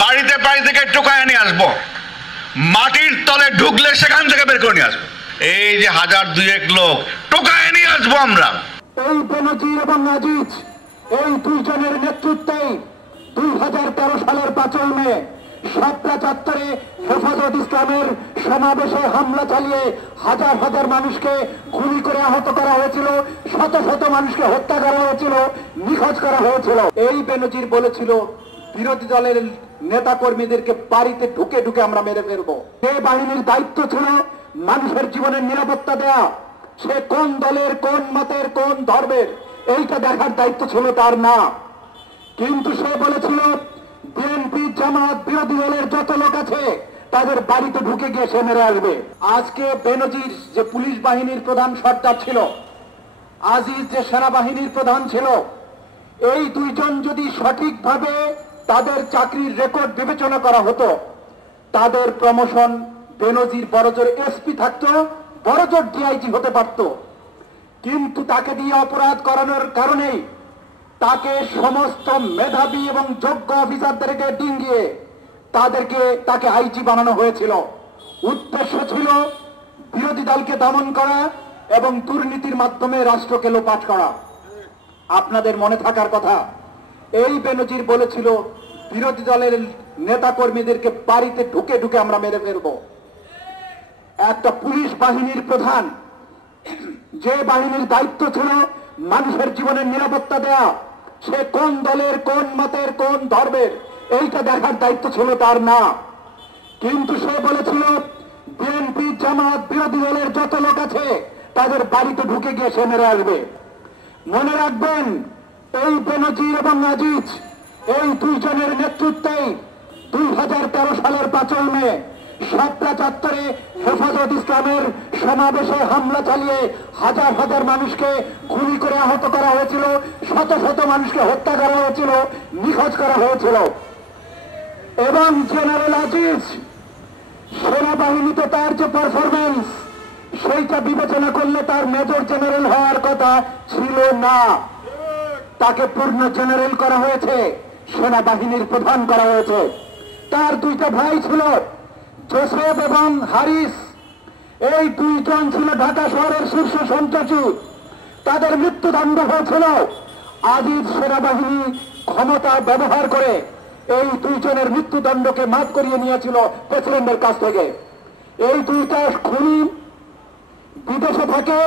বাড়িতে বাড়ি থেকে টোকায় নিয়ে আসবো, মাটির তলে ঢুকলে সেখান থেকে বের করে নিয়ে আসবো। এই যে 1000-2 লোক টোকায় নিয়ে আসবো আমরা। এই বেনজির এবং আজিজ এই দুইজনের নেতৃত্বে 2013 সালের 5 মে শাপলা চত্বরে হেফাজত ইসলামের সমাবেশে হামলা চালিয়ে হাজার হাজার মানুষকে গুলি করে আহত করা হয়েছিল, শত শত মানুষকে হত্যা করা হয়েছিল, নিখোঁজ করা হয়েছিল। এই বেনজির বলেছিল বিরোধী দলের নেতা কর্মীদেরকে বাড়িতে ঢুকে ঢুকে আমরা মেরে ফেলবো। যে বাহিনীর দায়িত্ব ছিল মানুষের জীবনের নিরাপত্তা দেয়া, সে কোন দলের, কোন মতের, কোন ধর্মের, এইটা দেখার দায়িত্ব ছিল তার না। কিন্তু সে বলেছিল বিএনপি, জামাত, বিরোধী দলের যত লোক আছে তাদের বাড়িতে ঢুকে গিয়ে সে মেরে আসবে। আজকে বেনজির যে পুলিশ বাহিনীর প্রধান সর্দার ছিল, আজিজ যে সেনাবাহিনীর প্রধান ছিল, এই দুইজন যদি সঠিকভাবে তাদের চাকরির রেকর্ড বিবেচনা করা হতো, তাদের প্রমোশন বেনজির বড়জোর এসপি থাকতো, বড়জোর ডিআইজি হতে পারত। কিন্তু তাকে দিয়ে অপরাধ করানোর কারণেই তাকে সমস্ত মেধাবী এবং যোগ্য অফিসারদেরকে ডিঙ্গিয়ে তাকে আইজি বানানো হয়েছিল। উদ্দেশ্য ছিল বিরোধী দলকে দমন করা এবং দুর্নীতির মাধ্যমে রাষ্ট্রকে লোপাট করা। আপনাদের মনে থাকার কথা, এই বেনজির বলেছিল বিরোধী দলের নেতা কর্মীদেরকে বাড়িতে ঢুকে ঢুকে আমরা মেরে ফেলবো। একটা পুলিশ বাহিনীর প্রধান, যে বাহিনীর দায়িত্ব ছিল মানুষের জীবনের নিরাপত্তা দেয়া, সে কোন দলের, কোন মতের, কোন ধর্মের, এইটা দেখার দায়িত্ব ছিল তার না। কিন্তু সে বলেছিল বিএনপি, জামাত, বিরোধী দলের যত লোক আছে তাদের বাড়িতে ঢুকে গিয়ে সে মেরে আসবে। মনে রাখবেন, এই বেনজির এবং আজিজ এই দুইজনের নেতৃত্বে 2013 সালের 5 মে শাপলা চত্বরে হেফাজত ইসলামের সমাবেশে হামলা চালিয়ে হাজার হাজার মানুষকে গুলি করে আহত করা হয়েছিল, শত শত মানুষকে হত্যা করা হয়েছিল, নিখোঁজ করা হয়েছিল। এবং জেনারেল আজিজ সেনাবাহিনীতে তার যে পারফরমেন্স, সেইটা বিবেচনা করলে তার মেজর জেনারেল হওয়ার কথা ছিল না। তাকে পূর্ণ জেনারেল করা হয়েছে, সেনাবাহিনীর প্রধান করা হয়েছে। তার 2টা ভাই ছিল, জোসেফ এবং হারিস। এই 2জন ছিল ঢাকা শহরের শীর্ষ সন্ত্রাসী, তাদের মৃত্যুদণ্ড হয়েছিল। আজিজ সেনাবাহিনী ক্ষমতা ব্যবহার করে এই 2জনের মৃত্যুদণ্ডকে মাফ করিয়ে নিয়েছিল প্রেসিডেন্টের কাছ থেকে। এই 2টা খুনি বিদেশে থাকে,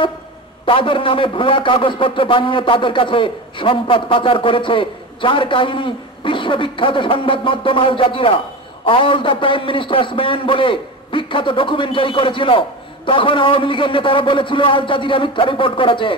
তাদের নামে ভুয়া কাগজপত্র বানিয়ে তাদের কাছে সম্পদ পাচার করেছে, যার কাহিনী বিশ্ববিখ্যাত সংবাদ মাধ্যম Al Jazeera all the prime minister's man বলে বিখ্যাত ডকুমেন্টারি করেছিল। তখন আওয়ামী লীগের নেতারা বলেছিল আল জাজিরা মিথ্যা রিপোর্ট করেছে।